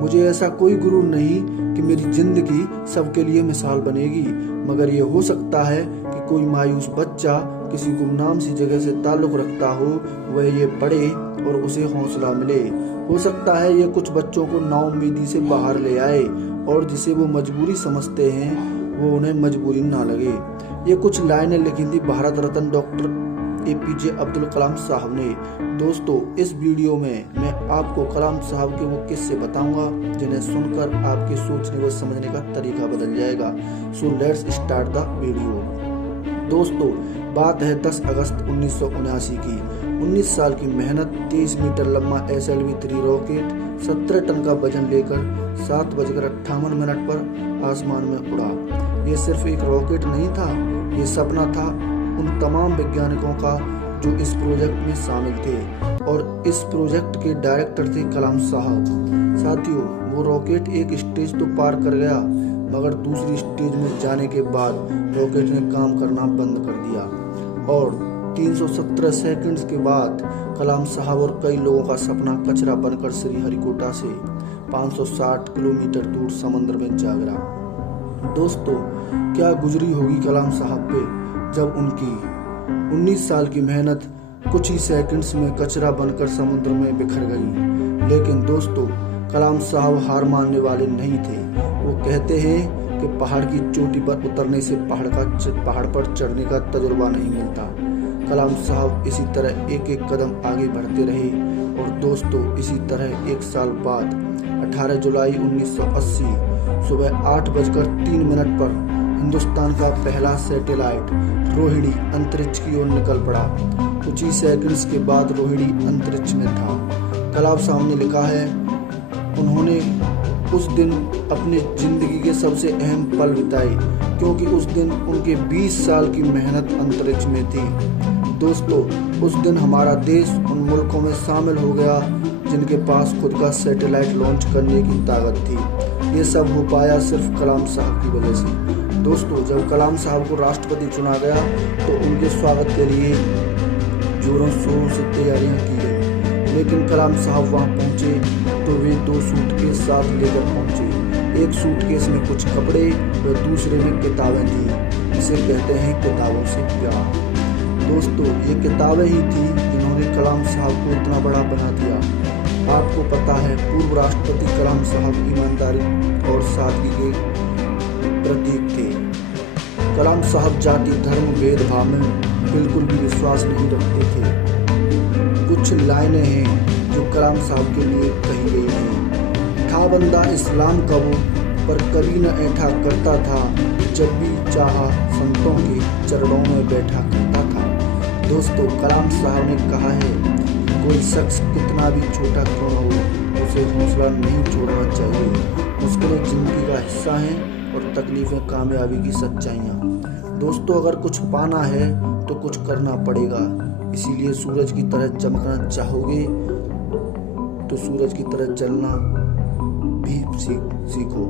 मुझे ऐसा कोई गुरूर नहीं कि मेरी जिंदगी सबके लिए मिसाल बनेगी, मगर ये हो सकता है कि कोई मायूस बच्चा किसी गुमनाम सी जगह से ताल्लुक रखता हो, वह ये पढ़े और उसे हौसला मिले। हो सकता है ये कुछ बच्चों को नाउम्मीदी से बाहर ले आए और जिसे वो मजबूरी समझते हैं वो उन्हें मजबूरी ना लगे। ये कुछ लाइनें लिखी थी भारत रत्न डॉक्टर APJ अब्दुल कलाम साहब ने। दोस्तों, इस वीडियो में मैं आपको कलाम साहब के वो किस्से बताऊंगा जिन्हें सुनकर आपके सोचने व समझने का तरीका बदल जाएगा। So let's start the video. दोस्तों, बात है 10 अगस्त 1979 की। 19 साल की मेहनत, 23 मीटर लंबा SLV-3 रॉकेट 17 टन का वजन लेकर 7:58 पर आसमान में उड़ा। ये सिर्फ एक रॉकेट नहीं था, ये सपना था उन तमाम वैज्ञानिकों का जो इस प्रोजेक्ट में शामिल थे, और इस प्रोजेक्ट के डायरेक्टर थे कलाम साहब। साथियों, वो रॉकेट एक स्टेज तो पार कर गया, मगर दूसरी स्टेज में जाने के बाद रॉकेट ने काम करना बंद कर दिया और 317 सेकंड्स के बाद कलाम साहब और कई लोगों का सपना कचरा बनकर श्रीहरिकोटा से 560 किलोमीटर दूर समुद्र में जा गिरा। दोस्तों, क्या गुजरी होगी कलाम साहब पे जब उनकी 19 साल की मेहनत कुछ ही सेकंड्स में कचरा बनकर समुद्र में बिखर गई। लेकिन दोस्तों, कलाम साहब हार मानने वाले नहीं थे। वो कहते हैं कि पहाड़ की चोटी पर उतरने से पहाड़ पर चढ़ने का तजुर्बा नहीं मिलता। कलाम साहब इसी तरह एक एक कदम आगे बढ़ते रहे और दोस्तों, इसी तरह एक साल बाद 18 जुलाई 1980 सुबह 8:03 पर हिंदुस्तान का पहला सैटेलाइट रोहिणी अंतरिक्ष की ओर निकल पड़ा। कुछ ही सेकंड्स के बाद रोहिणी अंतरिक्ष में था। कलाम साहब ने लिखा है, उन्होंने उस दिन अपनी जिंदगी के सबसे अहम पल बिताए, क्योंकि उस दिन उनके 20 साल की मेहनत अंतरिक्ष में थी। दोस्तों, उस दिन हमारा देश उन मुल्कों में शामिल हो गया जिनके पास खुद का सैटेलाइट लॉन्च करने की ताकत थी। ये सब हो पाया सिर्फ कलाम साहब की वजह से। दोस्तों, जब कलाम साहब को राष्ट्रपति चुना गया तो उनके स्वागत के लिए जोरों शोरों से तैयारियां की गई, लेकिन कलाम साहब वहां पहुंचे तो वे 2 सूटकेस साथ लेकर पहुंचे। एक सूटकेस में कुछ कपड़े व दूसरे में किताबें थी। इसे कहते हैं किताबों से प्यार। दोस्तों, ये किताबें ही थी जिन्होंने कलाम साहब को इतना बड़ा बना दिया। आपको पता है, पूर्व राष्ट्रपति कलाम साहब ईमानदारी और सादगी के प्रतीक थे। कलाम साहब जाति धर्म भेदभाव में बिल्कुल भी विश्वास नहीं रखते थे। कुछ लाइनें हैं जो कलाम साहब के लिए कही गई हैं। था बंदा इस्लाम का वो, पर कभी न ऐठा करता था, जब भी चाहा संतों के चरणों में बैठा करता था। दोस्तों, कलाम साहब ने कहा है, कोई शख्स कितना भी छोटा क्यों न हो, उसे हौसला नहीं छोड़ना चाहिए। मुश्किलें जिंदगी का हिस्सा हैं और तकलीफें कामयाबी की सच्चाइयाँ। दोस्तों, अगर कुछ पाना है तो कुछ करना पड़ेगा। इसीलिए सूरज की तरह चमकना चाहोगे तो सूरज की तरह जलना भी सीखो।